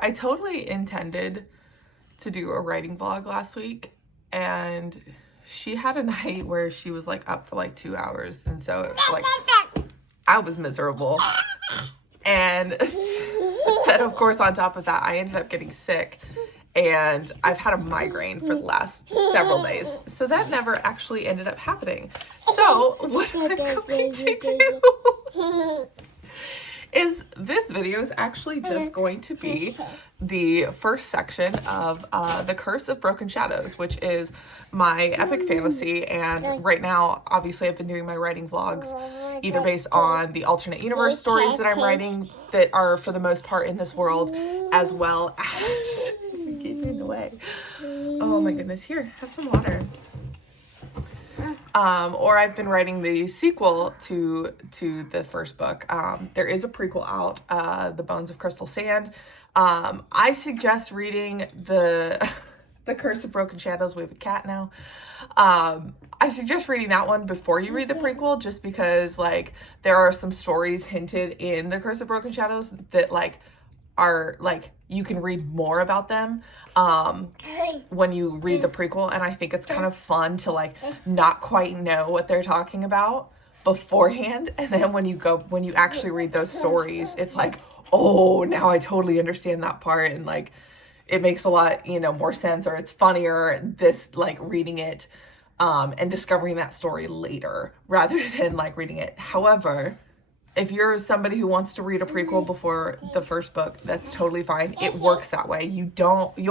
I totally intended to do a writing vlog last week, and she had a night where she was like up for like 2 hours, and so it was like I was miserable. And then of course on top of that, I ended up getting sick, and I've had a migraine for the last several days, so that never actually ended up happening. So what I'm going to do is this video is actually just going to be the first section of The Curse of Broken Shadows, which is my epic fantasy. And right now, obviously, I've been doing my writing vlogs either based on the alternate universe stories that I'm writing that are for the most part in this world, as well as keep in the way. Oh my goodness, here, have some water. Or I've been writing the sequel to the first book. There is a prequel out, The Bones of Crystal Sand. I suggest reading the Curse of Broken Shadows. We have a cat now. I suggest reading that one before you read the prequel, just because like there are some stories hinted in the Curse of Broken Shadows that like are like you can read more about them when you read the prequel, and I think it's kind of fun to like not quite know what they're talking about beforehand, and then when you actually read those stories, it's like, oh, now I totally understand that part, and like it makes a lot, you know, more sense, or it's funnier this like reading it and discovering that story later rather than like reading it. However, if you're somebody who wants to read a prequel before the first book, that's totally fine. It works that way. You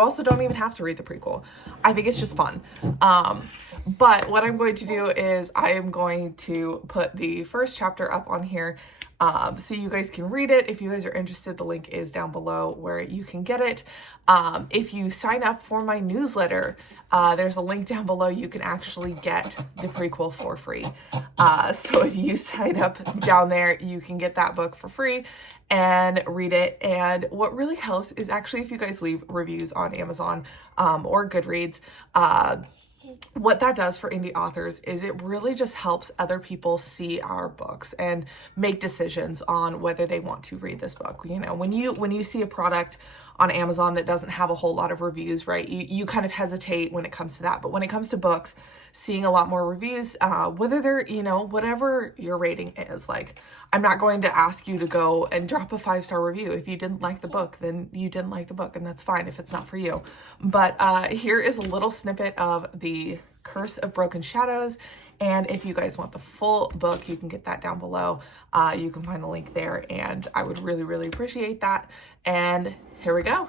also don't even have to read the prequel. I think it's just fun. But what I'm going to do is I am going to put the first chapter up on here so you guys can read it. If you guys are interested, the link is down below where you can get it. If you sign up for my newsletter, there's a link down below. You can actually get the prequel for free. So if you sign up down there, you can get that book for free and read it. And what really helps is actually if you guys leave reviews on Amazon or Goodreads. What that does for indie authors is it really just helps other people see our books and make decisions on whether they want to read this book. You know, when you see a product on Amazon that doesn't have a whole lot of reviews, right, you kind of hesitate when it comes to that. But when it comes to books, seeing a lot more reviews, whether they're, you know, whatever your rating is, like, I'm not going to ask you to go and drop a 5-star review. If you didn't like the book, then you didn't like the book, and that's fine if it's not for you. But here is a little snippet of The Curse of Broken Shadows. And if you guys want the full book, you can get that down below. You can find the link there, and I would really, really appreciate that. And here we go.